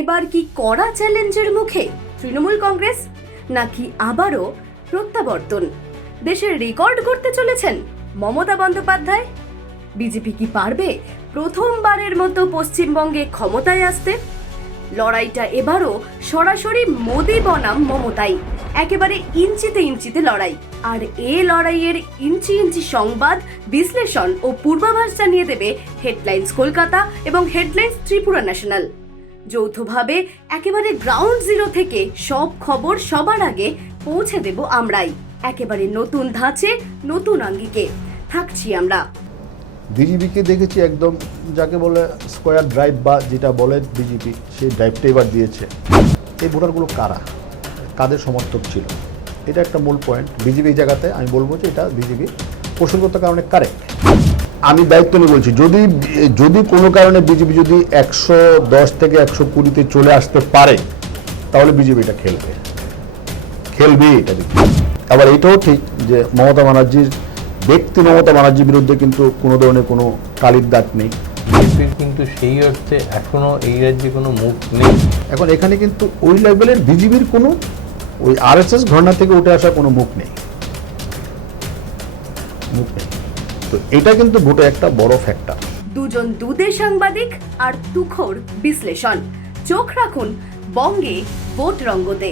এবার কি কড়া চ্যালেঞ্জের মুখে তৃণমূল কংগ্রেস, নাকি আবারও প্রত্যাবর্তন? দেশের রেকর্ড করতে চলেছেন মমতা বন্দ্যোপাধ্যায়। বিজেপি কি পারবে প্রথমবারের মতো পশ্চিমবঙ্গে ক্ষমতায় আসতে? লড়াইটা এবারও সরাসরি মোদি বনাম মমতাই, একেবারে ইঞ্চিতে ইঞ্চিতে লড়াই। আর এ লড়াইয়ের ইঞ্চি ইঞ্চি সংবাদ, বিশ্লেষণ ও পূর্বাভাস জানিয়ে দেবে হেডলাইন্স কলকাতা এবং হেডলাইন্স ত্রিপুরা ন্যাশনাল। যৌথভাবে একেবারে গ্রাউন্ড জিরো থেকে সব খবর সবার আগে পৌঁছে দেব আমরাই। একেবারে নতুন ধাঁচে, নতুন আঙ্গিকে থাকছি আমরা। বিজেপিকে দেখেছি একদম যাকে বলে স্কোয়ার ড্রাইভ বা যেটা বলে বিজেপি, সেই ড্রাইভটা এবার দিয়েছে। এই ভোটারগুলো কারা, কাদের সমর্থক ছিল, এটা একটা মূল পয়েন্ট। বিজেপি এই জায়গাতে আমি বলবো যে এটা বিজেপি কৌশলগত কারণে কারেক্ট। আমি দায়িত্ব নিয়ে বলছি, যদি কোনো কারণে বিজেপি যদি 110 থেকে 120-তে চলে আসতে পারে, তাহলে বিজেপি এটা খেলবে এটা বিজেপি। আবার এটাও ঠিক যে মমতা ব্যানার্জির বিরুদ্ধে কিন্তু কোনো ধরনের কোনো কালির দাগ নেই। বিজেপির কিন্তু সেই অর্থে এখনো এই রাজ্যে কোনো মুখ নেই। এখন এখানে কিন্তু ওই লেভেলের বিজেপির কোনো ওই আরএসএস ঘটনা থেকে উঠে আসা কোনো মুখ নেই। তো এটা কিন্তু ভোটে একটা বড় ফ্যাক্টর। দুজন দুদে সাংবাদিক আর তুখোড় বিশ্লেষণ। চোখ রাখুন বঙ্গে ভোট রঙ্গতে।